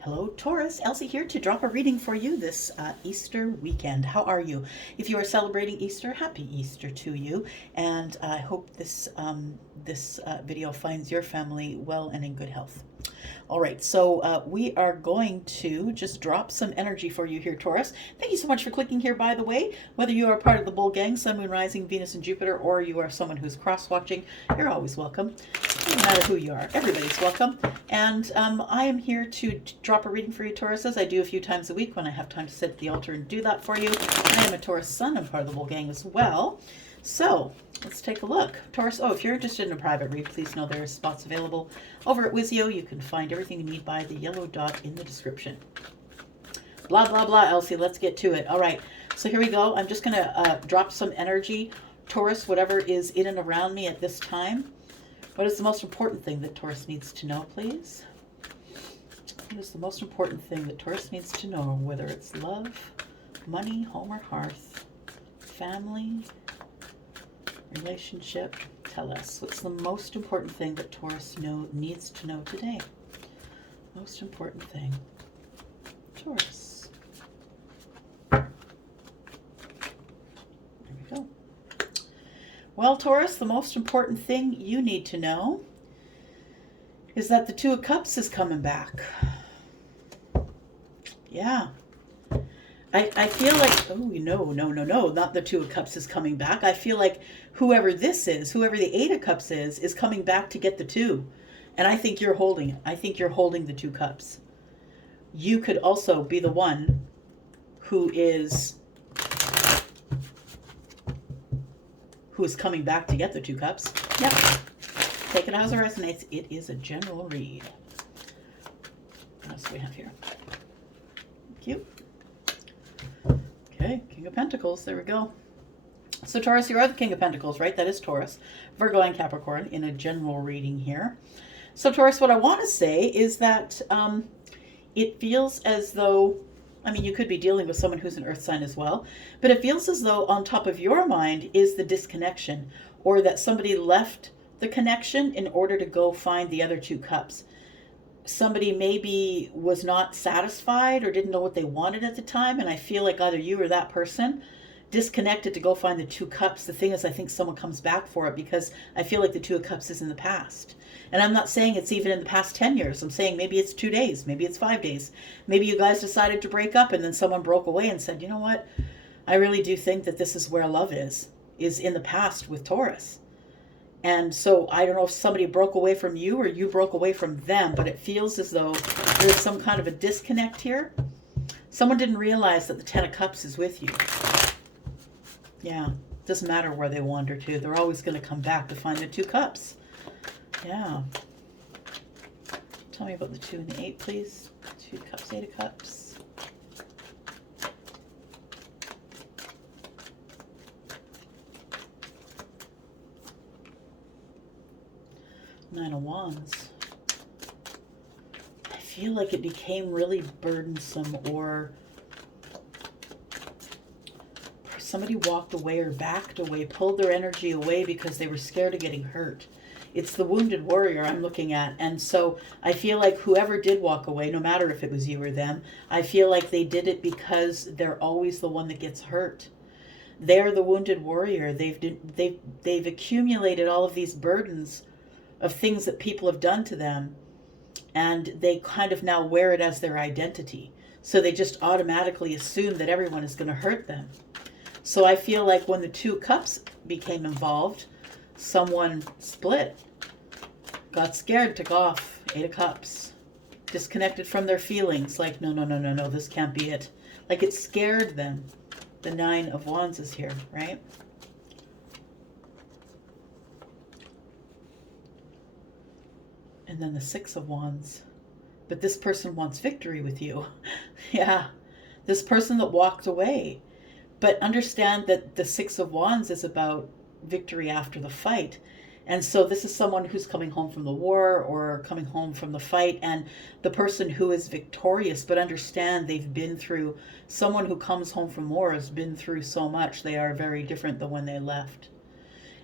Hello, Taurus. Elsie here to drop a reading for you this Easter weekend. How are you? If you are celebrating Easter, happy Easter to you. And I hope this video finds your family well and in good health. All right, so we are going to just drop some energy for you here, Taurus. Thank you so much for clicking here, by the way. Whether you are part of the Bull Gang, Sun, Moon, Rising, Venus, and Jupiter, or you are someone who's cross-watching, you're always welcome. No matter who you are, everybody's welcome. And I am here to drop a reading for you, Taurus, as I do a few times a week when I have time to sit at the altar and do that for you. I am a Taurus Sun. I'm part of the Bull Gang as well. So let's take a look. Taurus, if you're interested in a private read, please know there are spots available over at Wizio. You can find everything you need by the yellow dot in the description. Blah, blah, blah, Elsie. Let's get to it. All right. So here we go. I'm just going to drop some energy. Taurus, whatever is in and around me at this time. What is the most important thing that Taurus needs to know, please? What is the most important thing that Taurus needs to know, whether it's love, money, home or hearth, family, relationship? Tell us. What's the most important thing that Taurus needs to know today? Most important thing. Taurus. There we go. Well, Taurus, the most important thing you need to know is that the Two of Cups is coming back. Yeah. I feel like, no, not the Two of Cups is coming back. I feel like whoever this is, whoever the Eight of Cups is coming back to get the two. And I think you're holding it. I think you're holding the Two Cups. You could also be the one who is coming back to get the Two Cups. Yep. Take it as it resonates. It is a general read. What else do we have here? Thank you. Okay, King of Pentacles. There we go. So Taurus, you are the King of Pentacles, right? That is Taurus, Virgo, and Capricorn in a general reading here. So Taurus, what I want to say is that it feels as though, you could be dealing with someone who's an earth sign as well, but it feels as though on top of your mind is the disconnection, or that somebody left the connection in order to go find the other Two Cups. Somebody maybe was not satisfied or didn't know what they wanted at the time, and I feel like either you or that person disconnected to go find the Two Cups. The thing is, I think someone comes back for it because I feel like the Two of Cups is in the past. And I'm not saying it's even in the past 10 years. I'm saying maybe it's 2 days. Maybe it's 5 days. Maybe you guys decided to break up and then someone broke away and said, you know what? I really do think that this is where love is in the past with Taurus. And so I don't know if somebody broke away from you or you broke away from them, but it feels as though there's some kind of a disconnect here. Someone didn't realize that the Ten of Cups is with you. Yeah, doesn't matter where they wander to. They're always going to come back to find the Two Cups. Yeah. Tell me about the 2 and the 8, please. 2 Cups, 8 of Cups. Nine of Wands. I feel like it became really burdensome, or somebody walked away or backed away, pulled their energy away because they were scared of getting hurt. It's the wounded warrior I'm looking at. And so I feel like whoever did walk away, no matter if it was you or them, I feel like they did it because they're always the one that gets hurt. They're the wounded warrior. They've accumulated all of these burdens of things that people have done to them, and they kind of now wear it as their identity. So they just automatically assume that everyone is going to hurt them. So I feel like when the Two Cups became involved, someone split, got scared, took off. 8 of Cups, disconnected from their feelings, like no, this can't be it. Like it scared them. The 9 of Wands is here, right? And then the 6 of Wands. But this person wants victory with you. Yeah, this person that walked away. But understand that the 6 of Wands is about victory after the fight. And so this is someone who's coming home from the war or coming home from the fight, and the person who is victorious, but understand they've been through, someone who comes home from war has been through so much. They are very different than when they left.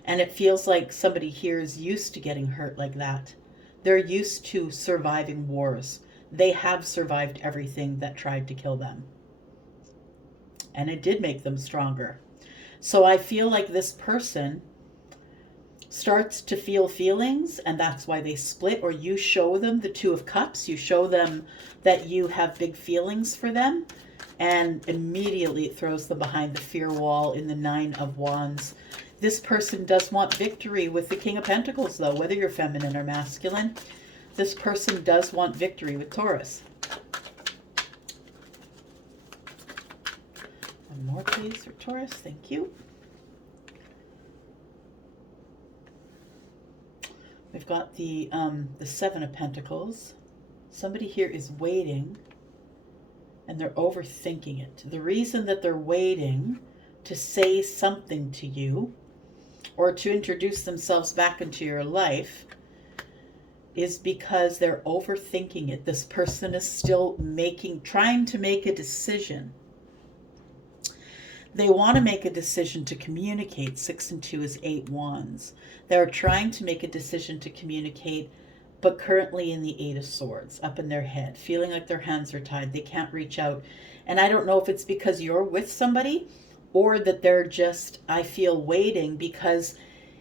And it feels like somebody here is used to getting hurt like that. They're used to surviving wars. they have survived everything that tried to kill them. And it did make them stronger. So I feel like this person starts to feel feelings, and that's why they split. Or you show them the Two of Cups, you show them that you have big feelings for them, and immediately it throws them behind the fear wall in the Nine of Wands. This person does want victory with the King of Pentacles, though, whether you're feminine or masculine. This person does want victory with Taurus. One more, please, for Taurus. Thank you. We've got the Seven of Pentacles. Somebody here is waiting, and they're overthinking it. The reason that they're waiting to say something to you or to introduce themselves back into your life is because they're overthinking it. This person is still trying to make a decision. They want to make a decision to communicate. 6 and 2 is 8 wands. They're trying to make a decision to communicate, but currently in the 8 of swords, up in their head, feeling like their hands are tied. They can't reach out. And I don't know if it's because you're with somebody or that they're just, I feel, waiting, because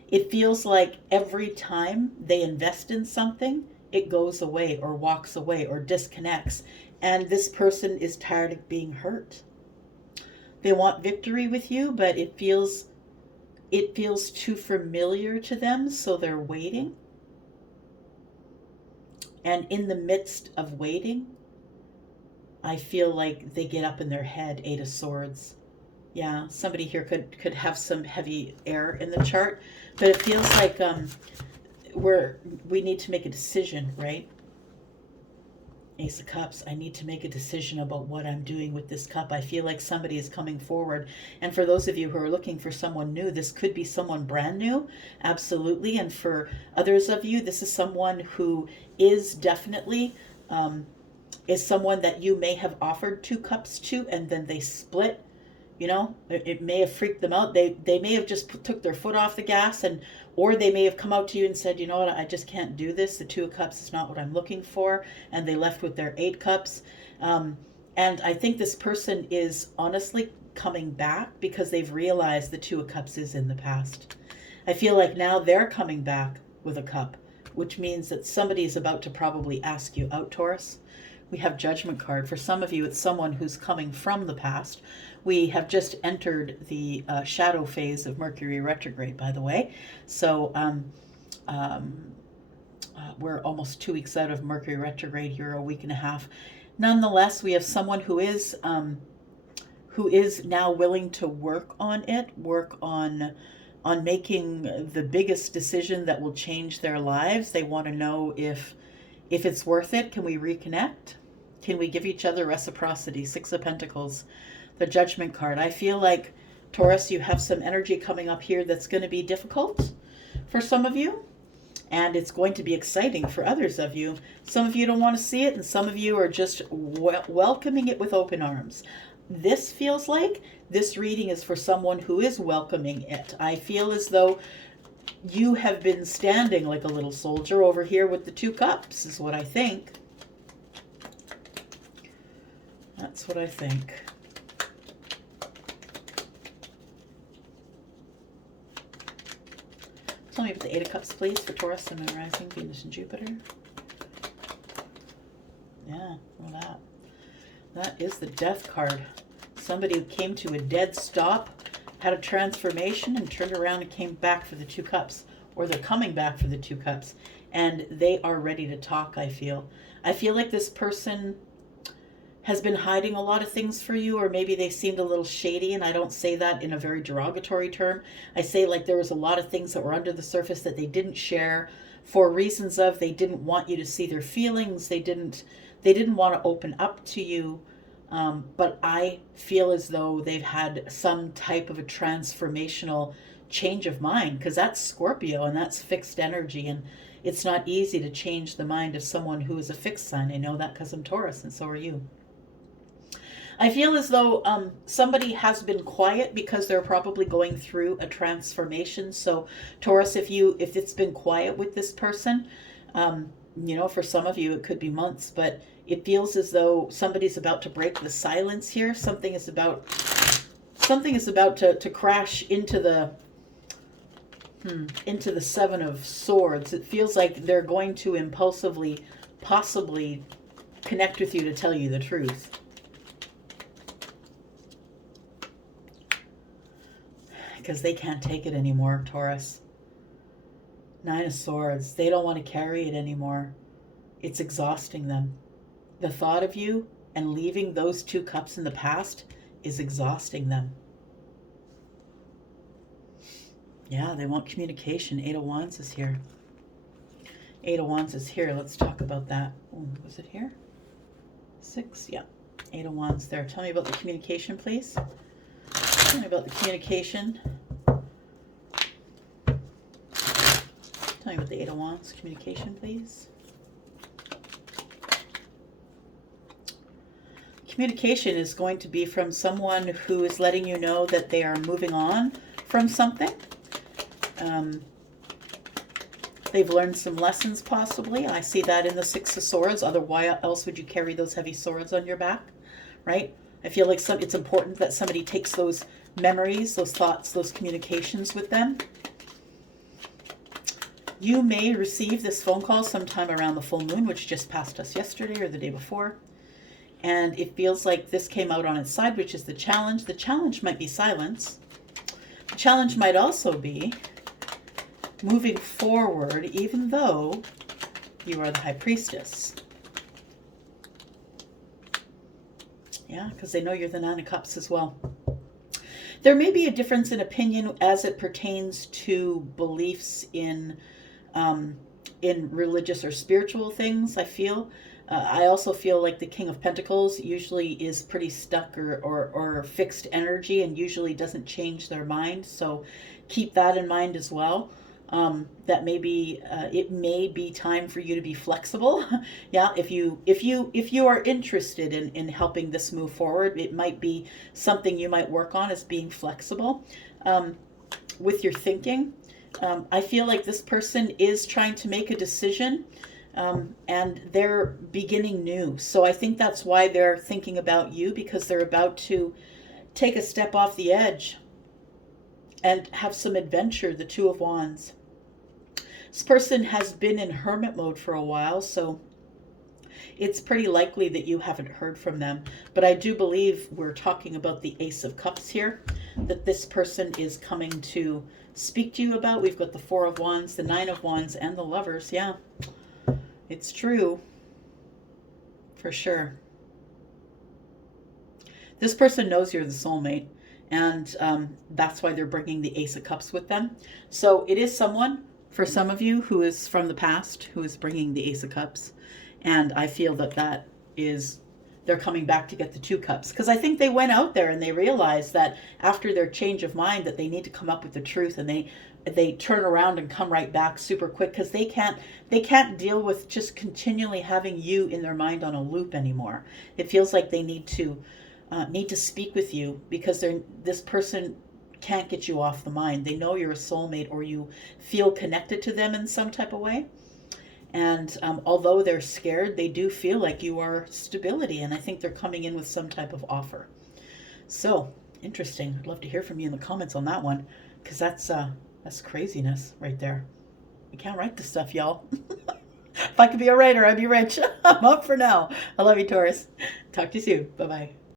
it feels like every time they invest in something, it goes away or walks away or disconnects. And this person is tired of being hurt. They want victory with you, but it feels too familiar to them, so they're waiting. And in the midst of waiting, I feel like they get up in their head. 8 of swords. Yeah, somebody here could have some heavy air in the chart, but it feels like we need to make a decision, right? Ace of Cups, I need to make a decision about what I'm doing with this cup. I feel like somebody is coming forward. And for those of you who are looking for someone new, this could be someone brand new, absolutely. And for others of you, this is someone who is definitely, is someone that you may have offered 2 cups to, and then they split. You know, it may have freaked them out. They may have just took their foot off the gas, or they may have come out to you and said, you know what, I just can't do this. The 2 of Cups is not what I'm looking for. And they left with their 8 cups. And I think this person is honestly coming back because they've realized the 2 of Cups is in the past. I feel like now they're coming back with a cup, which means that somebody is about to probably ask you out, Taurus. We have Judgment card. For some of you, it's someone who's coming from the past. We have just entered the shadow phase of Mercury retrograde, by the way. So we're almost 2 weeks out of Mercury retrograde here, a week and a half. Nonetheless, we have someone who is now willing to work on it, work on making the biggest decision that will change their lives. They want to know if it's worth it. Can we reconnect? Can we give each other reciprocity? 6 of Pentacles, the Judgment card. I feel like, Taurus, you have some energy coming up here that's going to be difficult for some of you, and it's going to be exciting for others of you. Some of you don't want to see it, and some of you are just welcoming it with open arms. This feels like this reading is for someone who is welcoming it. I feel as though you have been standing like a little soldier over here with the 2 cups, is what I think. That's what I think. Tell me about the 8 of Cups, please, for Taurus, Sun, Moon, Rising, Venus, and Jupiter. Yeah, well, that is the Death card. Somebody who came to a dead stop, had a transformation, and turned around and came back for the 2 cups. Or they're coming back for the 2 cups. And they are ready to talk, I feel. I feel like this person has been hiding a lot of things for you, or maybe they seemed a little shady, and I don't say that in a very derogatory term. I say like there was a lot of things that were under the surface that they didn't share for reasons of they didn't want you to see their feelings. They didn't want to open up to you. But I feel as though they've had some type of a transformational change of mind, because that's Scorpio and that's fixed energy, and it's not easy to change the mind of someone who is a fixed sign. I know that because I'm Taurus, and so are you. I feel as though somebody has been quiet because they're probably going through a transformation. So Taurus, if it's been quiet with this person, you know, for some of you it could be months, but It feels as though somebody's about to break the silence here. Something is about to crash into the Seven of Swords. It feels like they're going to impulsively, possibly connect with you to tell you the truth. Because they can't take it anymore, Taurus. Nine of Swords. They don't want to carry it anymore. It's exhausting them. The thought of you and leaving those 2 cups in the past is exhausting them. Yeah, they want communication. 8 of Wands is here. 8 of Wands is here. Let's talk about that. Oh, was it here? 6? Yeah. 8 of Wands there. Tell me about the communication, please. Tell me about the communication. Tell me about the 8 of Wands. Communication, please. Communication is going to be from someone who is letting you know that they are moving on from something. They've learned some lessons, possibly. I see that in the 6 of Swords. Otherwise, else would you carry those heavy swords on your back, right? I feel like it's important that somebody takes those memories, those thoughts, those communications with them. You may receive this phone call sometime around the full moon, which just passed us yesterday or the day before. And it feels like this came out on its side, which is the challenge. The challenge might be silence. The challenge might also be moving forward, even though you are the High Priestess. Yeah, because they know you're the 9 of Cups as well. There may be a difference in opinion as it pertains to beliefs in religious or spiritual things, I feel. I also feel like the King of Pentacles usually is pretty stuck or fixed energy and usually doesn't change their mind. So keep that in mind as well. That maybe it may be time for you to be flexible. Yeah, if you are interested in helping this move forward, it might be something you might work on, is being flexible with your thinking. I feel like this person is trying to make a decision, and they're beginning new. So I think that's why they're thinking about you, because they're about to take a step off the edge and have some adventure, the 2 of Wands. This person has been in hermit mode for a while, so it's pretty likely that you haven't heard from them. But I do believe we're talking about the Ace of Cups here, that this person is coming to speak to you about. We've got the 4 of Wands, the 9 of Wands, and the Lovers. Yeah, it's true. For sure. This person knows you're the soulmate, and that's why they're bringing the Ace of Cups with them. So it is someone, for some of you, who is from the past, who is bringing the Ace of Cups. And I feel that is, they're coming back to get the 2 cups. Because I think they went out there and they realized that after their change of mind that they need to come up with the truth, and they turn around and come right back super quick, because they can't deal with just continually having you in their mind on a loop anymore. It feels like they need to speak with you, because this person can't get you off the mind. They know you're a soulmate, or you feel connected to them in some type of way. And although they're scared, they do feel like you are stability, and I think they're coming in with some type of offer. So interesting. I'd love to hear from you in the comments on that one, because that's craziness right there. You can't write this stuff, y'all. If I could be a writer, I'd be rich. I'm up for now. I love you, Taurus. Talk to you soon. Bye-bye.